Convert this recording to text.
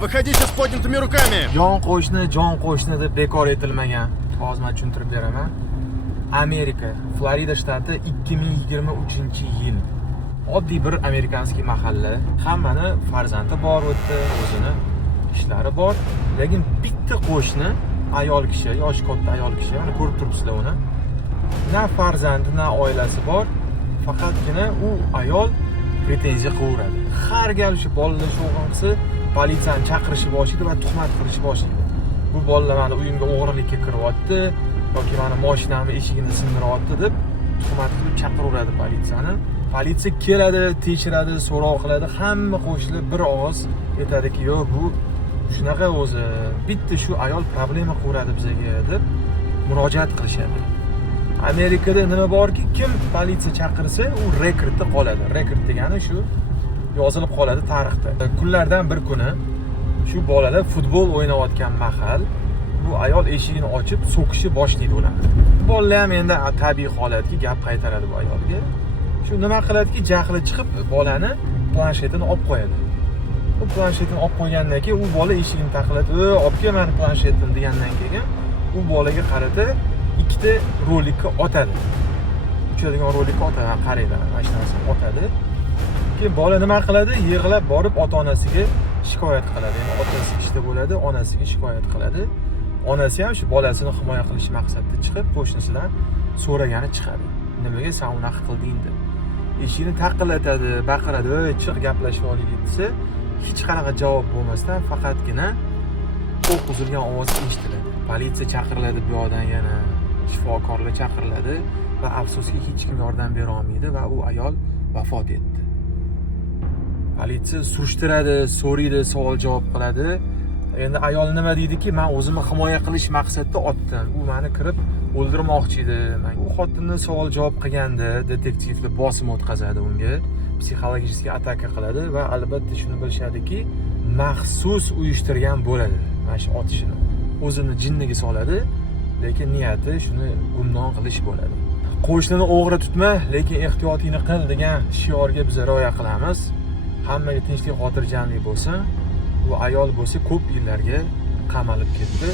Выходите с поднятыми руками. Jon qo'shni deb bekor etilmagan. Hozir men tushuntirib beraman. Amerika, Florida shtati 2023-yil. Oddiy bir amerikanskiy mahalla. Hammani farzandi bor o'tdi, o'zini ishlari bor, lekin bitta qo'shni ayol kishi, yoshi katta ayol kishi, mana ko'rib turibsizlar uni. Na farzandi, na oilasi bor. Faqatgina u ayol pretenziya qilaveradi. Har gal shu bolalar shug'ullansa, politsiyani chaqirishni boshlaydi va tuhmat qilishni boshlaydi. Bu bolalar meni uyimga o'g'irlikka kiryapti yoki meni mashinamni eshigini sindiryapti deb tuhmat qilib chaqiraveradi politsiyani. Politsiya keladi, tekshiradi, so'roq qiladi. Hamma qo'shnilar bir ovoz aytadiki, "Yo'q, bu shunaqa o'zi, bitta shu ayol problema qilaveradi bizga" deb murojaat qilishadi. Amerikada nima borki, kim politsiya chaqirsa, u rekordda qoladi. Rekord degani shu yozilib qoladi tarixda. Kunlardan bir kuni shu bolalar futbol o'ynayotgan mahal bu ayol eshigini ochib so'kishni boshlaydi ularni. Bolalar ham endi tabiiy holatga gap qaytaradi bu ayolga. Shu nima qiladiki, jahli chiqib bolani planshetini olib qo'yadi. Bu planshetini olib qo'ygandan keyin u bola eshigini taqillatib, "Olib kel meni planshetim" degandan keyin u bolaga qarata ikkita rolikka otadi. Uchadigan rolikka otadi, qaranglar, mana shu narsani otadi. Keyin bola nima qiladi? Yig'lab borib ota-onasiga shikoyat qiladi. Ya'ni otasi ishda bo'ladi, onasiga shikoyat qiladi. Onasi ham shu bolasini himoya qilish maqsadida chiqib, qo'shnisidan so'ragani chiqadi. Nimaga sen unaqa qilding deb. Eshikni taqillatadi, baqiradi, "Ey, chiq gaplashib olaylik" desa, hech qanaqa javob bo'lmasdan faqatgina o'q uzilgan ovoz eshitiladi. Politsiya chaqiriladi, bu yoqdan yana shifokorlar chaqiriladi va afsuski hech kim yordam bera olmaydi va u ayol vafot etdi. Politsiya surishtiradi, so'raydi, savol-javob qiladi. Endi ayol nima deydiki, "Men o'zimni himoya qilish maqsadida otdim. U meni kirib o'ldirmoqchi edi." U xotinni savol-javob qilganda, detektivlar bosim o'tkazadi unga, psixologik ataka qiladi va albatta shuni bilishadiki, maxsus uyushtirgan bo'ladi mana shu otishini. O'zini jinniga soladi, lekin niyati shuni gumdon qilish bo'ladi. Qo'shnini o'g'ri tutma, lekin ehtiyotingni qil degan shiorga biz rioya qilamiz. Hammaga tinchlik, xotirjamlik bo'lsin. Bu ayol bo'lsa ko'p yillarga qamalib ketdi.